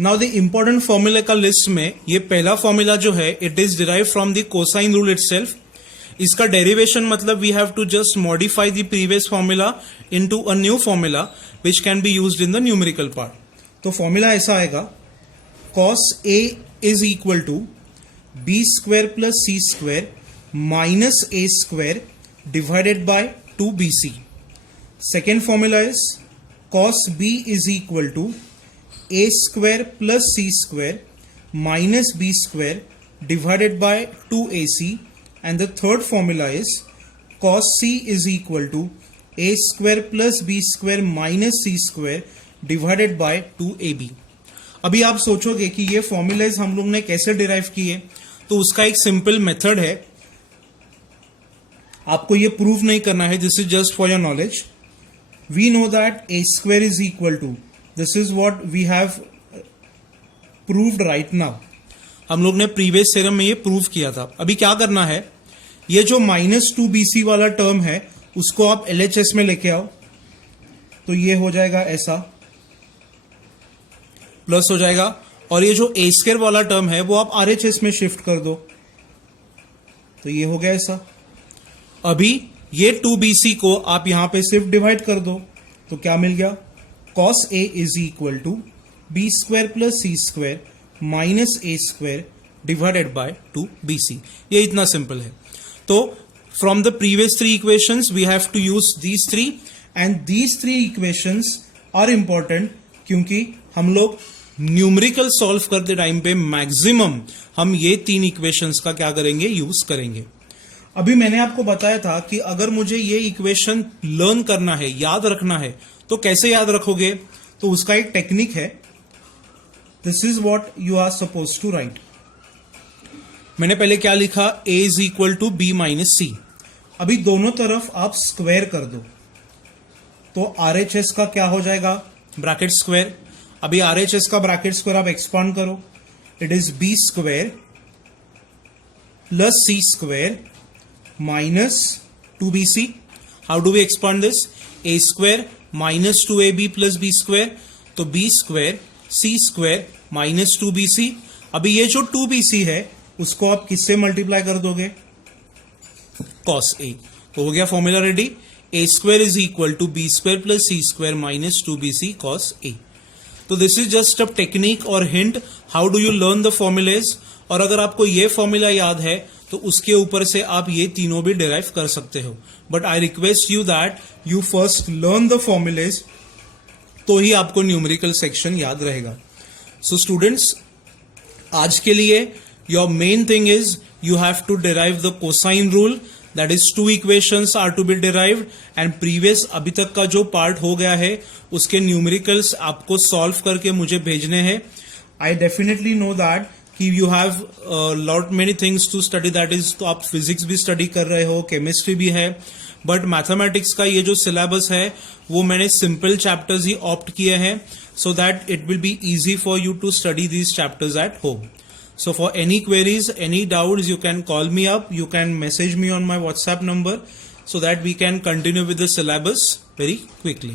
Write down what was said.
Now the important formula का list में ये पहला फॉर्मूला जो है it is derive from the cosine rule itself. इसका डेरिवेशन मतलब we have to just modify the previous formula into a new formula which can be used in the numerical part. तो formula ऐसा आएगा cos A is equal to B square plus C square minus A square divided by 2bc. Second formula is cos B is equal to a square plus c square minus b square divided by 2ac, and the third formula is cos C is equal to a square plus b square minus c square divided by 2ab. अभी आप सोचोगे कि ये formulas हम लोग ने कैसे derive किए, तो उसका एक सिंपल मेथड है. आपको ये प्रूव नहीं करना है, this is just for your knowledge. We know that a square is equal to, this is what we have proved right now. हम लोग ने प्रीवियस थ्योरम में ये प्रूव किया था. अभी क्या करना है, ये जो -2bc वाला टर्म है उसको आप LHS में लेके आओ, तो ये हो जाएगा ऐसा, प्लस हो जाएगा, और ये जो a स्क्वायर वाला टर्म है वो आप RHS में शिफ्ट कर दो, तो ये हो गया ऐसा. अभी ये 2bc को आप यहां पे सिर्फ डिवाइड कर दो, तो क्या मिल गया, cos A is equal to B square plus C square minus A square divided by 2bc. ये इतना सिंपल है. तो from the previous 3 equations we have to use these 3, and these 3 equations are important क्योंकि हम लोग numerical solve करते time पे maximum हम ये 3 इक्वेशंस का क्या करेंगे, यूज करेंगे. अभी मैंने आपको बताया था कि अगर मुझे ये इक्वेशन लर्न करना है, याद रखना है, तो कैसे याद रखोगे, तो उसका एक टेक्निक है. This is what you are suppose to write. मैंने पहले क्या लिखा, a is equal to B minus C. अभी दोनों तरफ आप स्क्वायर कर दो, तो RHS का क्या हो जाएगा, ब्रैकेट स्क्वायर. अभी RHS का ब्रैकेट स्क्वायर आप एक्सपांड करो, it is B square plus C square minus 2bc. How do we expand this? a square minus 2ab plus b square, तो b square c square minus 2bc. अभी ये जो 2bc है उसको आप किससे मल्टीप्लाई कर दोगे, cos a. तो हो गया formula ready, a square is equal to b square plus c square minus 2bc cos a. तो this is just a technique और hint how do you learn the formulae. और अगर आपको ये फॉर्मूला याद है तो उसके ऊपर से आप ये तीनों भी डिराइव कर सकते हो. But I request you that you first learn the formulas, तो ही आपको न्यूमेरिकल सेक्शन याद रहेगा. सो स्टूडेंट्स, आज के लिए your main thing is you have to derive the cosine rule, that is 2 equations are to be derived, and previous अभी तक का जो पार्ट हो गया है उसके न्यूमेरिकल्स आपको सॉल्व करके मुझे भेजने हैं. आई डेफिनेटली नो दैट कि you have lot many things to study, that is, तो आप फिजिक्स भी स्टडी कर रहे हो, केमिस्ट्री भी है, बट मैथमेटिक्स का ये जो सिलेबस है वो मैंने सिंपल चैप्टर्स ही ऑप्ट किए हैं, so that it will be easy for you to study these chapters at home. So for any queries, any doubts, you can call me up, you can message me on my WhatsApp number so that we can continue with the syllabus very quickly.